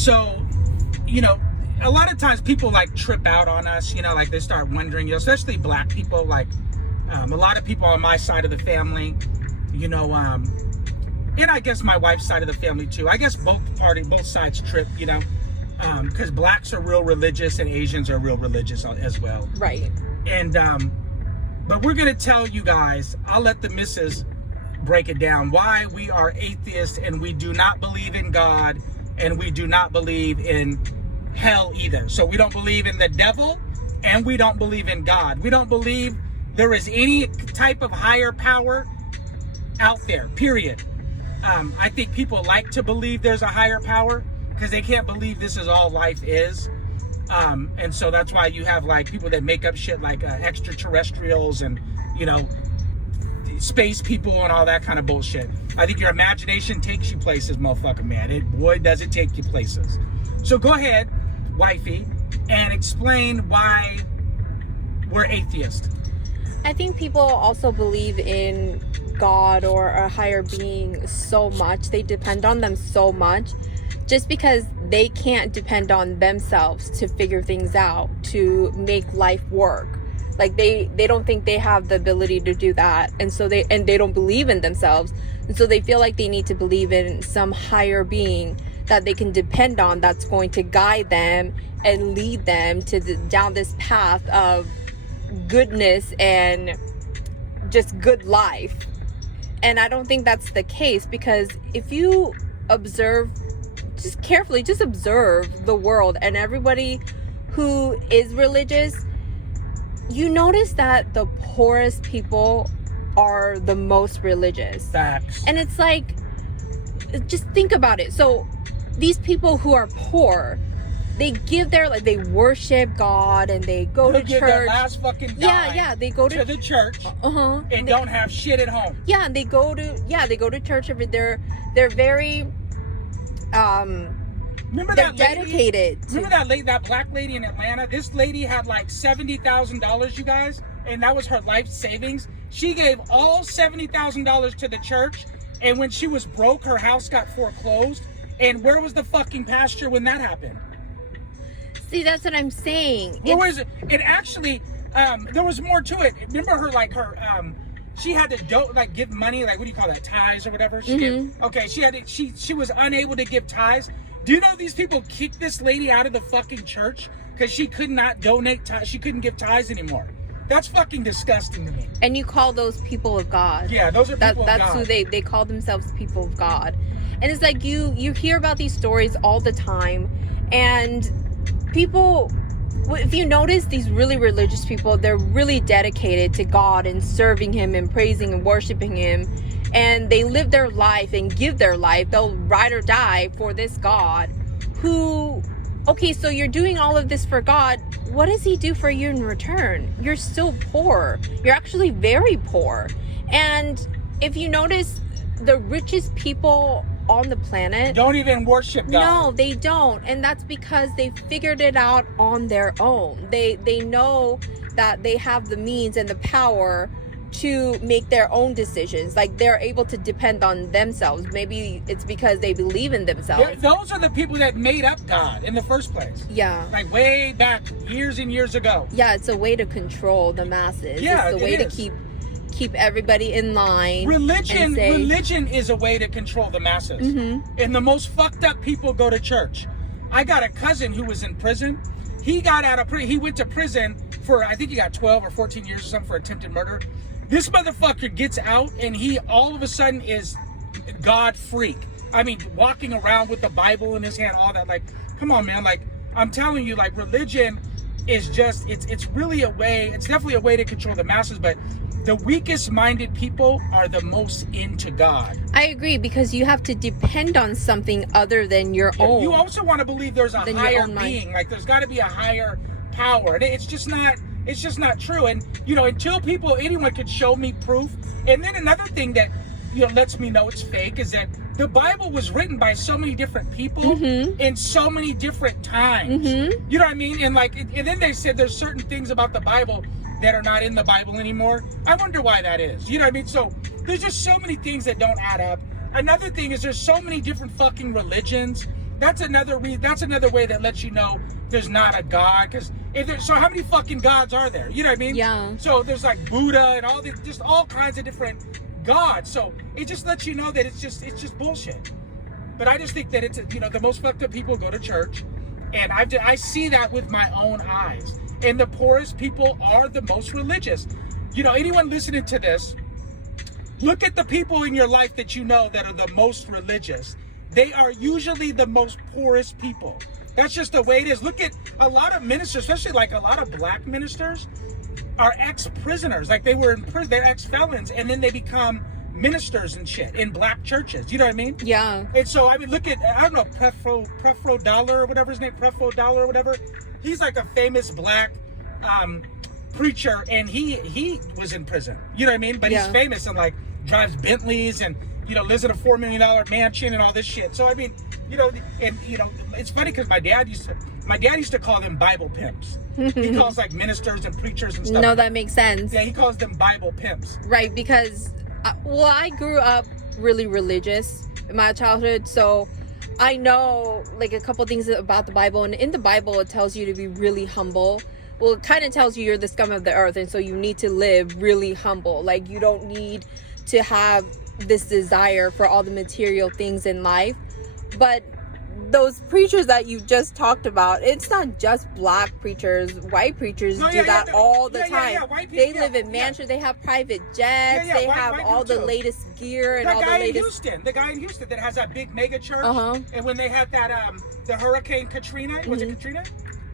So, you know, a lot of times people like trip out on us, you know, like they start wondering, you know, especially black people, like a lot of people on my side of the family, you know, and I guess my wife's side of the family too. I guess both sides trip, you know, because blacks are real religious and Asians are real religious as well. Right. And, but we're going to tell you guys, I'll let the missus break it down, why we are atheists and we do not believe in God and we do not believe in hell either. So we don't believe in the devil and we don't believe in God. We don't believe there is any type of higher power out there, period. I think people like to believe there's a higher power because they can't believe this is all life is. And so that's why you have like people that make up shit like extraterrestrials and, you know, space people and all that kind of bullshit. I think your imagination takes you places, motherfucker, man. Boy, does it take you places. So go ahead, wifey, and explain why we're atheist. I think people also believe in God or a higher being so much. They depend on them so much just because they can't depend on themselves to figure things out, to make life work. Like they don't think they have the ability to do that. And so they don't believe in themselves. And so they feel like they need to believe in some higher being that they can depend on, that's going to guide them and lead them down this path of goodness and just good life. And I don't think that's the case, because if you observe just carefully, just observe the world and everybody who is religious, you notice that the poorest people are the most religious. Facts. And it's like, just think about it. So these people who are poor, they give their, like, they worship God and they go to church. Their last fucking dime they go to the church. And don't have shit at home. Yeah, and they go to church every. They're very Remember they're that lady? Dedicated. Remember that black lady in Atlanta? This lady had like $70,000, you guys, and that was her life savings. She gave all $70,000 to the church, and when she was broke, her house got foreclosed. And where was the fucking pastor when that happened? See, that's what I'm saying. Where was it? It actually, there was more to it. Remember her, she had to give money, like, what do you call that, tithes or whatever? She was unable to give tithes. Do you know these people kicked this lady out of the fucking church because she could not donate tithes? She couldn't give tithes anymore. That's fucking disgusting to me. And you call those people of God? Yeah, those are people of God. That's who they call themselves, people of God. And it's like you hear about these stories all the time, and people, if you notice, these really religious people, they're really dedicated to God and serving Him and praising and worshiping Him. And they live their life and give their life. They'll ride or die for this God who, okay, so you're doing all of this for God. What does He do for you in return? You're still poor. You're actually very poor. And if you notice, the richest people on the planet don't even worship God. No, they don't. And that's because they figured it out on their own. They know that they have the means and the power to make their own decisions. Like, they're able to depend on themselves. Maybe it's because they believe in themselves. Those are the people that made up God in the first place. Yeah. Like way back years and years ago. Yeah, it's a way to control the masses. Yeah, it's a way to keep everybody in line. Religion is a way to control the masses. And the most fucked up people go to church. I got a cousin who was in prison. He got out of prison. He went to prison for, I think he got 12 or 14 years or something for attempted murder. This motherfucker gets out and he all of a sudden is God freak. I mean, walking around with the Bible in his hand, all that. Like, come on, man. Like, I'm telling you, like, religion is just, it's really a way, it's definitely a way to control the masses, but the weakest minded people are the most into God. I agree, because you have to depend on something other than your own. You also want to believe there's a higher being. Like, there's got to be a higher power. And it's just not true. And, you know, until anyone could show me proof. And then another thing that, you know, lets me know it's fake is that the Bible was written by so many different people in so many different times. You know what I mean? And like, and then they said there's certain things about the Bible that are not in the Bible anymore. I wonder why that is. You know what I mean? So there's just so many things that don't add up. Another thing is there's so many different fucking religions that's another way that lets you know there's not a God. Because so how many fucking gods are there? You know what I mean? Yeah. So there's like Buddha and all these, just all kinds of different gods. So it just lets you know that it's just bullshit. But I just think that it's, you know, the most fucked up people go to church, and I see that with my own eyes. And the poorest people are the most religious. You know, anyone listening to this, look at the people in your life that you know that are the most religious. They are usually the most poorest people. That's just the way it is. Look at a lot of ministers, especially like a lot of black ministers, are ex-prisoners. Like they were in prison, they're ex-felons, and then they become ministers and shit in black churches. You know what I mean? Yeah. And so, I mean, look at, I don't know, Prefro Dollar or whatever his name, Prefro Dollar or whatever. He's like a famous black preacher, and he was in prison. You know what I mean? But he's famous and like drives Bentleys and, you know, lives in a $4 million mansion and all this shit. So, I mean, you know, and, you know, it's funny because my dad used to call them Bible pimps. He calls like ministers and preachers and stuff. No, that makes sense. Yeah, he calls them Bible pimps. Right, because, I grew up really religious in my childhood, so I know like a couple things about the Bible. And in the Bible, it tells you to be really humble. Well, it kind of tells you you're the scum of the earth, and so you need to live really humble. Like, you don't need to have this desire for all the material things in life. But those preachers that you just talked about, it's not just black preachers. White preachers do that all the time. They live in mansions. They have private jets. They have all the latest gear and all the latest. The guy in Houston that has that big mega church. And when they had that the Hurricane Katrina, was it Katrina?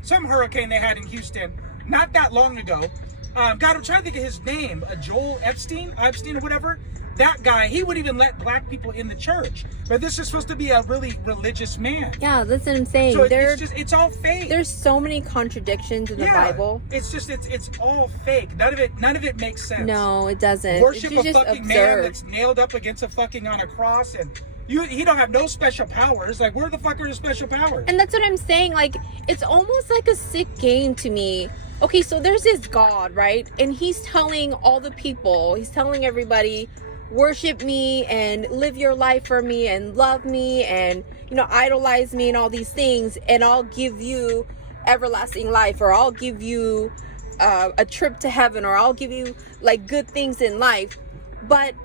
Some hurricane they had in Houston not that long ago. God, I'm trying to think of his name. Joel Epstein or whatever. That guy, he wouldn't even let black people in the church. But this is supposed to be a really religious man. Yeah, that's what I'm saying. So it's all fake. There's so many contradictions in the Bible. It's just it's all fake. None of it makes sense. No, it doesn't. Worship a fucking man that's nailed up against a fucking on a cross, and he don't have no special powers. Like, where the fuck are his special powers? And that's what I'm saying. Like, it's almost like a sick game to me. Okay, so there's this God, right? And he's telling all the people, he's telling everybody, worship me and live your life for me and love me and, you know, idolize me and all these things, and I'll give you everlasting life, or I'll give you a trip to heaven, or I'll give you like good things in life. But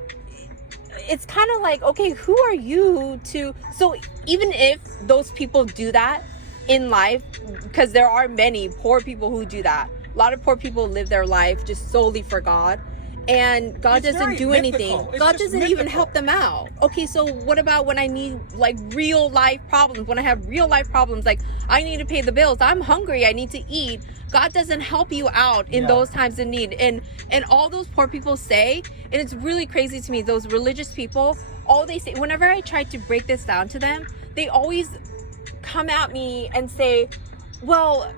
it's kind of like, okay, who are you to? So even if those people do that in life, because there are many poor people who do that, a lot of poor people live their life just solely for God, and God doesn't do anything. God doesn't even help them out. Okay, so what about when I need like real life problems? When I have real life problems, like I need to pay the bills, I'm hungry, I need to eat. God doesn't help you out in those times of need. And all those poor people say, and it's really crazy to me, those religious people, all they say, whenever I try to break this down to them, they always come at me and say, well,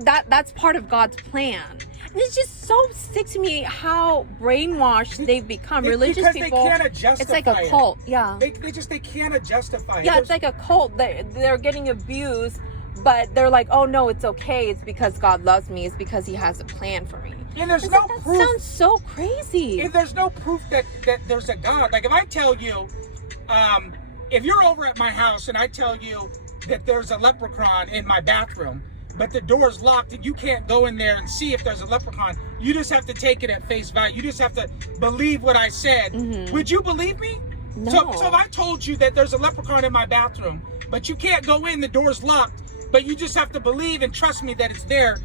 that's part of God's plan. And it's just so sick to me how brainwashed they've become. Religious people, they can't justify it's like a cult. They can't justify it. It's like a cult. They're getting abused, but they're like, oh no, it's okay, it's because God loves me, it's because he has a plan for me. And there's no proof. That sounds so crazy. And there's no proof that there's a God. Like, if I tell you, if you're over at my house and I tell you that there's a leprechaun in my bathroom, but the door's locked and you can't go in there and see if there's a leprechaun, you just have to take it at face value. You just have to believe what I said. Would you believe me? No. So if I told you that there's a leprechaun in my bathroom, but you can't go in, the door's locked, but you just have to believe and trust me that it's there,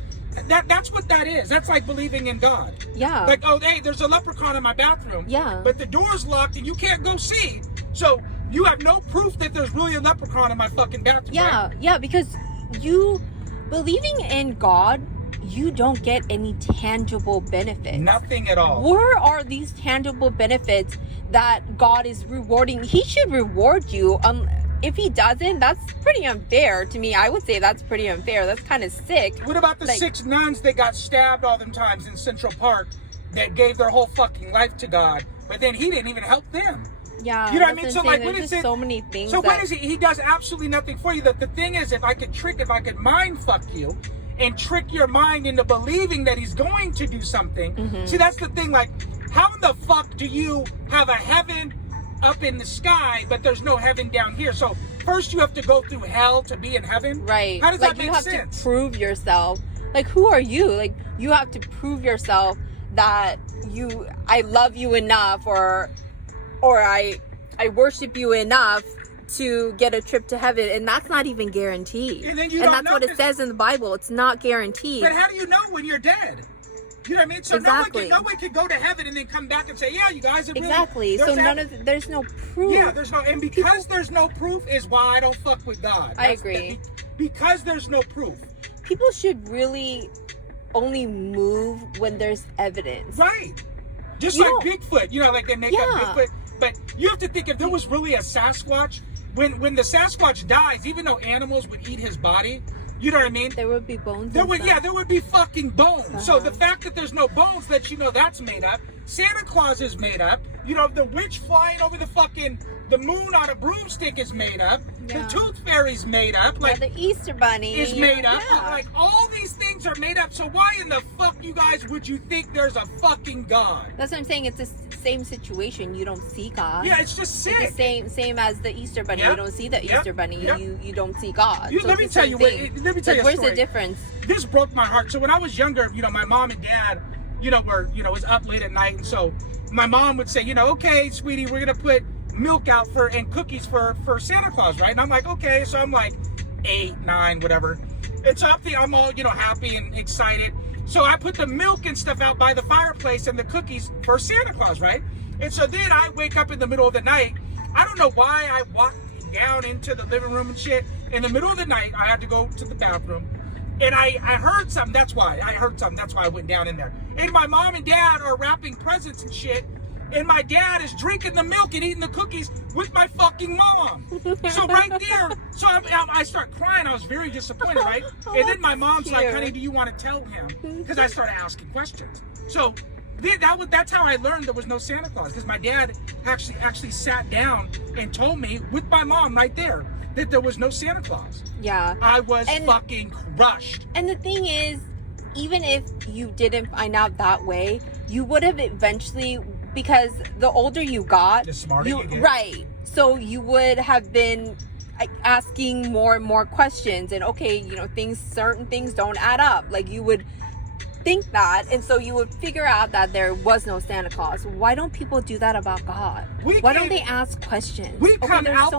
that's what that is. That's like believing in God. Yeah. Like, oh, hey, there's a leprechaun in my bathroom. Yeah. But the door's locked and you can't go see. So you have no proof that there's really a leprechaun in my fucking bathroom. Yeah, right? Yeah, because you believing in God, you don't get any tangible benefits. Nothing at all. Where are these tangible benefits that God is rewarding? He should reward you. If he doesn't, that's pretty unfair to me. I would say that's pretty unfair. That's kind of sick. What about the 6 nuns that got stabbed all them times in Central Park that gave their whole fucking life to God, but then he didn't even help them? Yeah, you know what I mean? So like, what is it? So many things. So what is it? He does absolutely nothing for you. The thing is, if I could mind fuck you and trick your mind into believing that he's going to do something. See, that's the thing. Like, how in the fuck do you have a heaven up in the sky, but there's no heaven down here? So first you have to go through hell to be in heaven? Right. How does like that make you have sense? to prove yourself. Like, who are you? Like, you have to prove yourself that I love you enough, or I worship you enough to get a trip to heaven, and that's not even guaranteed. And then that's what it says in the Bible. It's not guaranteed. But how do you know when you're dead? You know what I mean? So exactly. no one can go to heaven and then come back and say, yeah, you guys are really... Exactly. So there's no proof. Yeah, and because there's no proof is why I don't fuck with God. I agree. Because there's no proof. People should really only move when there's evidence. Right. Just like Bigfoot, like they make up Bigfoot. But you have to think, if there was really a Sasquatch, when the Sasquatch dies, even though animals would eat his body, you know what I mean? There would be bones. There would be fucking bones. So the fact that there's no bones lets you know that's made up. Santa Claus is made up. The witch flying over the moon on a broomstick is made up. Yeah. The tooth fairy's made up. Like the Easter bunny is made up. Yeah. Like all these things are made up. So why in the fuck, you guys, would you think there's a fucking God? That's what I'm saying. It's the same situation. You don't see God. Yeah, it's just sick. It's the same as the Easter bunny. Yep. You don't see the Easter bunny. Yep. You don't see God. Let me tell you you a where's story. the difference? This broke my heart. So when I was younger, my mom and dad, was up late at night, and so my mom would say, okay, sweetie, we're gonna put milk out and cookies for Santa Claus, right? And I'm like, okay. So I'm like 8, 9, whatever. And so I'm all, happy and excited. So I put the milk and stuff out by the fireplace and the cookies for Santa Claus, right? And so then I wake up in the middle of the night. I don't know why I walked down into the living room and shit. In the middle of the night, I had to go to the bathroom. And I heard something. That's why I went down in there. And my mom and dad are wrapping presents and shit. And my dad is drinking the milk and eating the cookies with my fucking mom. So right there, I start crying. I was very disappointed, right? And then my mom's like, honey, do you want to tell him? Because I started asking questions. So that's how I learned there was no Santa Claus. Because my dad actually sat down and told me with my mom right there that there was no Santa Claus. Yeah. I was fucking crushed. And the thing is, even if you didn't find out that way, you would have eventually, because the older you got, the smarter you get. Right. So you would have been asking more and more questions, and certain things don't add up. Like, you would think that, and so you would figure out that there was no Santa Claus. Why don't people do that about God? Why don't they ask questions? We come out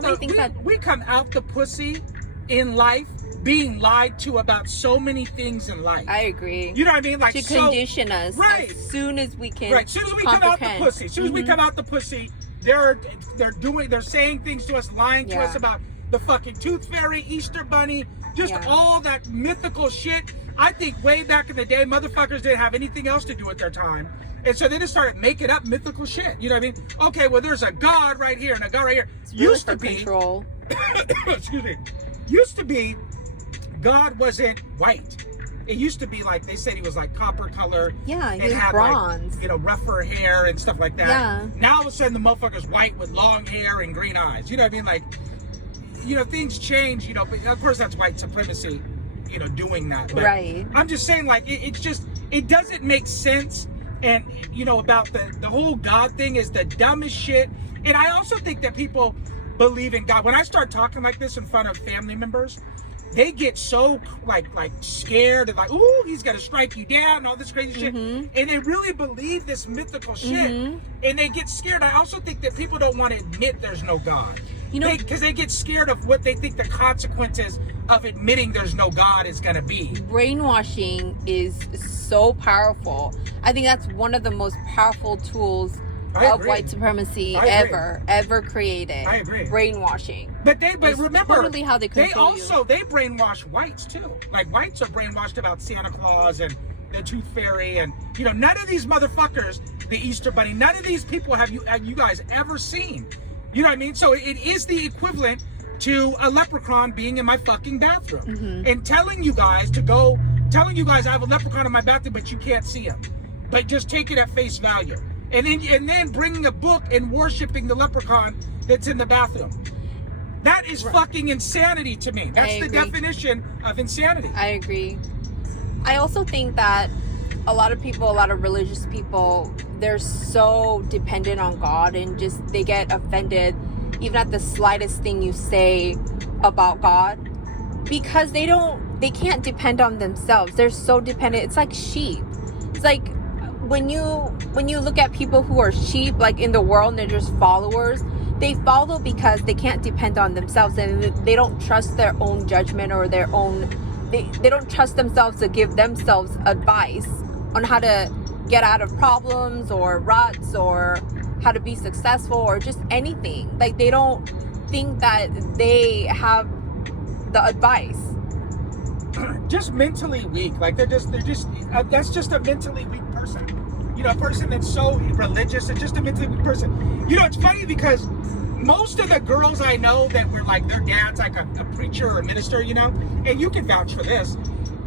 the pussy in life being lied to about so many things in life. I agree. You know what I mean? Like, to condition us as soon as we can. Right. As soon as we come out the pussy. As soon as we come out the pussy, they're saying things to us, lying to us about the fucking tooth fairy, Easter bunny, just all that mythical shit. I think way back in the day, motherfuckers didn't have anything else to do with their time. And so they just started making up mythical shit. You know what I mean? Okay, well, there's a God right here and a God right here. It's really used to be control. Excuse me. Used to be God wasn't white. It used to be like, they said he was like copper color. Yeah, he was had bronze. Like, rougher hair and stuff like that. Yeah. Now all of a sudden the motherfucker's white with long hair and green eyes. You know what I mean? Like, things change, but of course that's white supremacy, doing that. But right. I'm just saying, like, it doesn't make sense. And, about the whole God thing is the dumbest shit. And I also think that people believe in God. When I start talking like this in front of family members, they get so like scared and like, ooh, he's gonna strike you down and all this crazy shit. And they really believe this mythical shit, and they get scared. I also think that people don't want to admit there's no God. Because they get scared of what they think the consequences of admitting there's no God is gonna be. Brainwashing is so powerful. I think that's one of the most powerful tools of white supremacy ever created. I agree. Brainwashing. But remember, totally how they control they brainwash whites too. Like, whites are brainwashed about Santa Claus and the tooth fairy, and none of these motherfuckers, the Easter bunny, none of these people have you guys ever seen. You know what I mean? So it is the equivalent to a leprechaun being in my fucking bathroom and telling you guys I have a leprechaun in my bathroom, but you can't see him. But just take it at face value. And then bringing a book and worshiping the leprechaun that's in the bathroom. That is fucking insanity to me. That's the definition of insanity. I agree. I also think that a lot of religious people, they're so dependent on God, and just they get offended even at the slightest thing you say about God because they can't depend on themselves. They're so dependent. It's like sheep. It's like when you look at people who are sheep, like in the world, and they're just followers. They follow because they can't depend on themselves, and they don't trust their own judgment or their own. They don't trust themselves to give themselves advice on how to get out of problems or ruts or how to be successful or just anything. Like they don't think that they have the advice. Just mentally weak. Like they're just that's just a mentally weak person. You know, a person that's so religious and just a mentally weak person. You know, it's funny because most of the girls I know that were like their dad's like a preacher or a minister, you know, and you can vouch for this,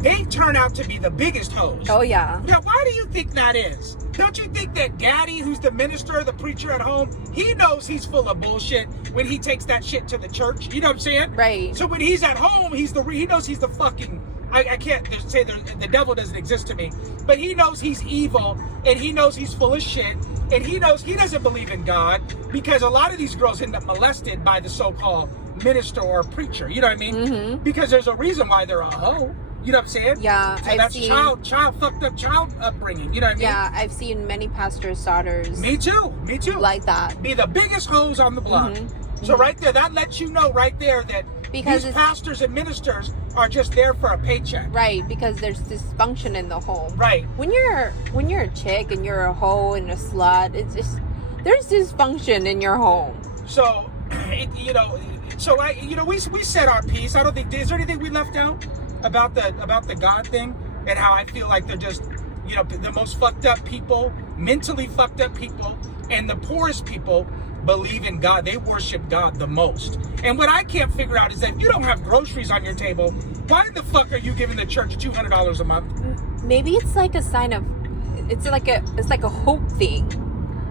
they turn out to be the biggest hoes. Oh yeah. Now, why do you think that is? Don't you think that daddy, who's the minister, the preacher at home, he knows he's full of bullshit when he takes that shit to the church? You know what I'm saying? Right. So when he's at home, he knows he's the fucking, I can't say the devil doesn't exist to me, but he knows he's evil and he knows he's full of shit and he knows he doesn't believe in God because a lot of these girls end up molested by the so-called minister or preacher. You know what I mean? Mm-hmm. Because there's a reason why they're a hoe. You know what I'm saying? Yeah, so that's fucked up child upbringing. You know what I mean? Yeah, I've seen many pastors' daughters. Me too. Like that. Be the biggest hoes on the block. Mm-hmm. So right there, that lets you know right there that because these pastors and ministers are just there for a paycheck. Right, because there's dysfunction in the home. Right. When you're a chick and you're a hoe and a slut, it's just there's dysfunction in your home. So, we said our piece. I don't think is there anything we left out about the God thing and how I feel like they're just, you know, the most fucked up people, mentally fucked up people, and the poorest people believe in God. They worship God the most. And what I can't figure out is that if you don't have groceries on your table, why in the fuck are you giving the church $200 a month? Maybe it's like a sign of, it's like a hope thing.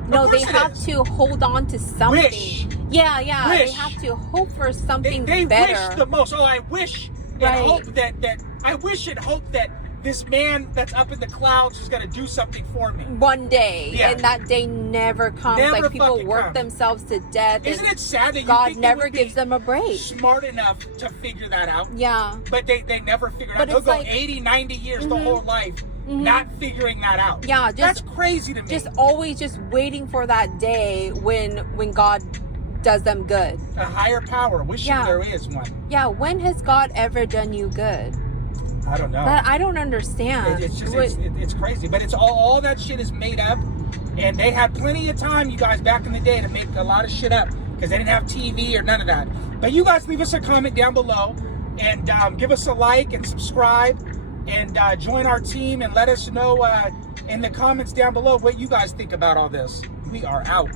No, they have to hold on to something. Wish. Yeah. Wish. They have to hope for something they better. Wish the most. Oh, I wish and hope that I wish and hope that this man that's up in the clouds is going to do something for me. One day. Yeah. And that day never comes. Never like people work comes. themselves to death. Isn't it sad that God you think never gives them a break? Smart enough to figure that out. Yeah. But they never figure it out. They'll go 80, 90 years the whole life not figuring that out. Yeah. That's crazy to me. Just always just waiting for that day when God does them good. A higher power. Wishing there is one. Yeah. When has God ever done you good? I don't know. I don't understand. It's just it's crazy, but it's all that shit is made up, and they had plenty of time, you guys, back in the day to make a lot of shit up because they didn't have TV or none of that. But you guys leave us a comment down below and give us a like and subscribe and join our team and let us know in the comments down below what you guys think about all this. We are out.